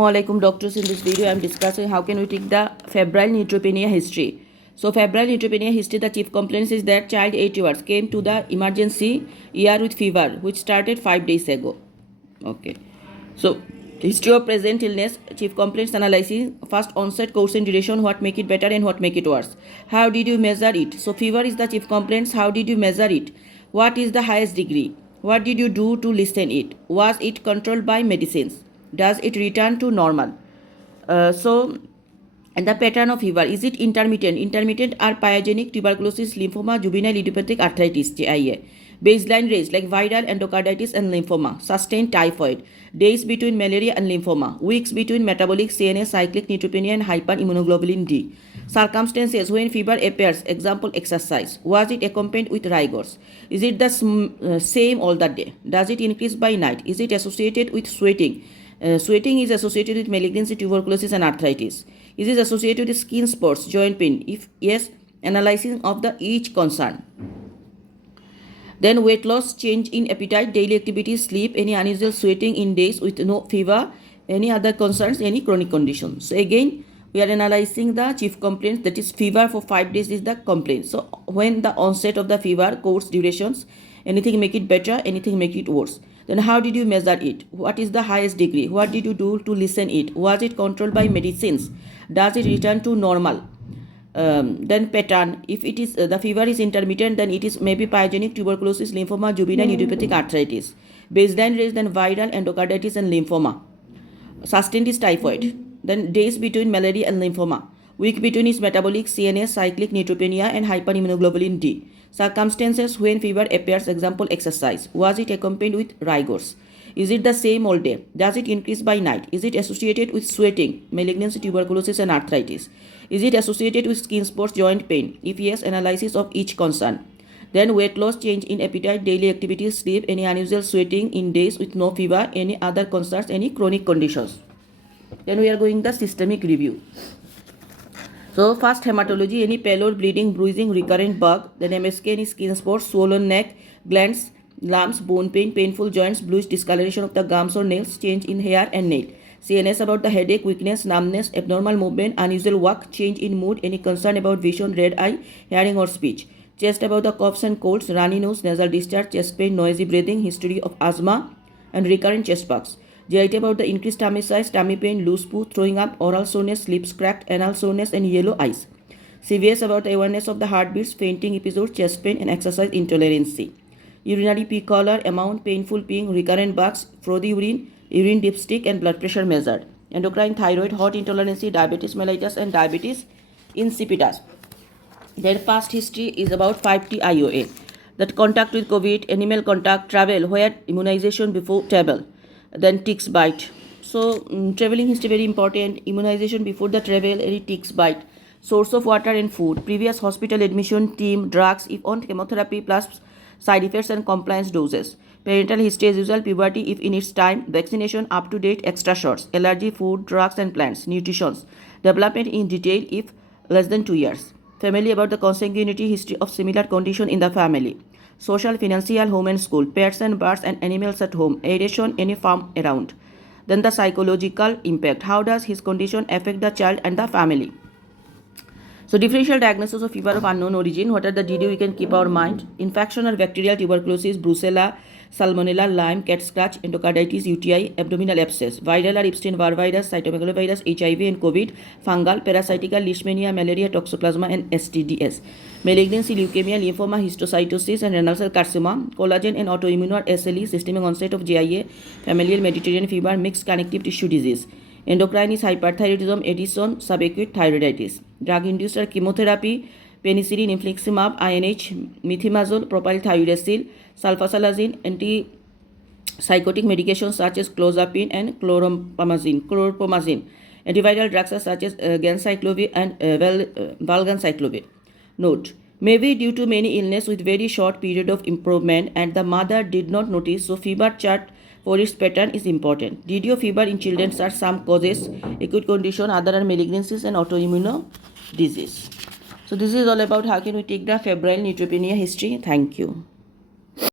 Assalamualaikum doctors. In this video I am discussing how can we take the febrile neutropenia history. So febrile neutropenia history, the chief complaint is that child 8 years came to the emergency ER with fever which started 5 days ago. Okay. So history of present illness, chief complaints analysis, first onset, course and duration, what make it better and what make it worse. How did you measure it? So fever is the chief complaints. How did you measure it? What is the highest degree? What did you do to lessen it? Was it controlled by medicines? Does it return to normal? And the pattern of fever, is it intermittent? Intermittent are pyogenic, tuberculosis, lymphoma, juvenile idiopathic arthritis, JIA. Baseline rates like viral endocarditis and lymphoma. Sustained typhoid. Days between malaria and lymphoma. Weeks between metabolic CNS, cyclic neutropenia and hyperimmunoglobulin D. Circumstances when fever appears, example exercise. Was it accompanied with rigors? Is it the same all the day? Does it increase by night? Is it associated with sweating? Sweating is associated with malignancy, tuberculosis and arthritis. Is it associated with skin spots, joint pain? If yes, analysis of the each concern. Then weight loss, change in appetite, daily activities, sleep, any unusual sweating in days with no fever, any other concerns, any chronic conditions. So again, we are analyzing the chief complaints, that is fever for 5 days is the complaint. So when the onset of the fever, course, durations, anything make it better, anything make it worse. Then how did you measure it? What is the highest degree? What did you do to lessen it? Was it controlled by medicines? Does it return to normal? Then pattern, if it is the fever is intermittent, then it is maybe pyogenic, tuberculosis, lymphoma, juvenile idiopathic arthritis. Baseline rates, then viral endocarditis and lymphoma. Sustained is typhoid. Then days between malaria and lymphoma. Week between is metabolic, CNS, cyclic neutropenia and hyperimmunoglobulin D. Circumstances when fever appears, example exercise. Was it accompanied with rigors? Is it the same all day? Does it increase by night? Is it associated with sweating, malignancy, tuberculosis and arthritis? Is it associated with skin spots, joint pain? If yes, analysis of each concern. Then weight loss, change in appetite, daily activities, sleep, any unusual sweating in days with no fever, any other concerns, any chronic conditions. Then we are going the systemic review. So first hematology, any pallor, bleeding, bruising, recurrent bug. Then MSK, any skin spots, swollen neck, glands, lumps, bone pain, painful joints, bluish discoloration of the gums or nails, change in hair and nail. CNS about the headache, weakness, numbness, abnormal movement, unusual walk, change in mood, any concern about vision, red eye, hearing or speech. Chest about the coughs and colds, runny nose, nasal discharge, chest pain, noisy breathing, history of asthma and recurrent chest bugs. GIT about the increased tummy size, tummy pain, loose poo, throwing up, oral soreness, lips cracked, anal soreness and yellow eyes. CVS about the awareness of the heartbeats, fainting episodes, chest pain and exercise intolerance. Urinary pee color, amount, painful peeing, recurrent bugs, frothy urine, urine dipstick and blood pressure measured. Endocrine, thyroid, hot intolerance, diabetes mellitus and diabetes insipidus. Their past history is about 5T IOA. That contact with COVID, animal contact, travel, where immunization before travel. Then ticks bite. So traveling history very important. Immunization before the travel, any ticks bite. Source of water and food. Previous hospital admission, team, drugs, if on chemotherapy plus side effects and compliance doses. Parental history as usual, puberty if in its time, vaccination up to date, extra shots, allergy, food, drugs and plants, nutrition, development in detail if less than 2 years. Family about the consanguinity, history of similar condition in the family. Social, financial, home and school, pets and birds and animals at home, aeration, any farm around. Then the psychological impact, how does his condition affect the child and the family? So differential diagnosis of fever of unknown origin. What are the DD we can keep our mind? Infection or bacterial, tuberculosis, brucella, salmonella, Lyme, cat scratch, endocarditis, UTI, abdominal abscess. Viral or Epstein-Barr virus, cytomegalovirus, HIV and COVID, fungal, parasitical, leishmania, malaria, toxoplasma and STDs. Malignancy, leukemia, lymphoma, histiocytosis and renal cell carcinoma, collagen and autoimmune or SLE, systemic onset of JIA, familial Mediterranean fever, mixed connective tissue disease. Endocrine is hyperthyroidism, Edison, subacute thyroiditis. Drug-induced or chemotherapy, penicillin, infliximab, INH, methimazole, propylthiouracil, sulfasalazine, antipsychotic medications such as clozapine and chlorpromazine. Antiviral drugs such as ganciclovir and valganciclovir. Note: maybe due to many illness with very short period of improvement and the mother did not notice, so fever chart for its pattern is important. DDO fever in children are some causes, acute condition, other are malignancies and autoimmune disease. So this is all about how can we take the febrile neutropenia history. Thank you.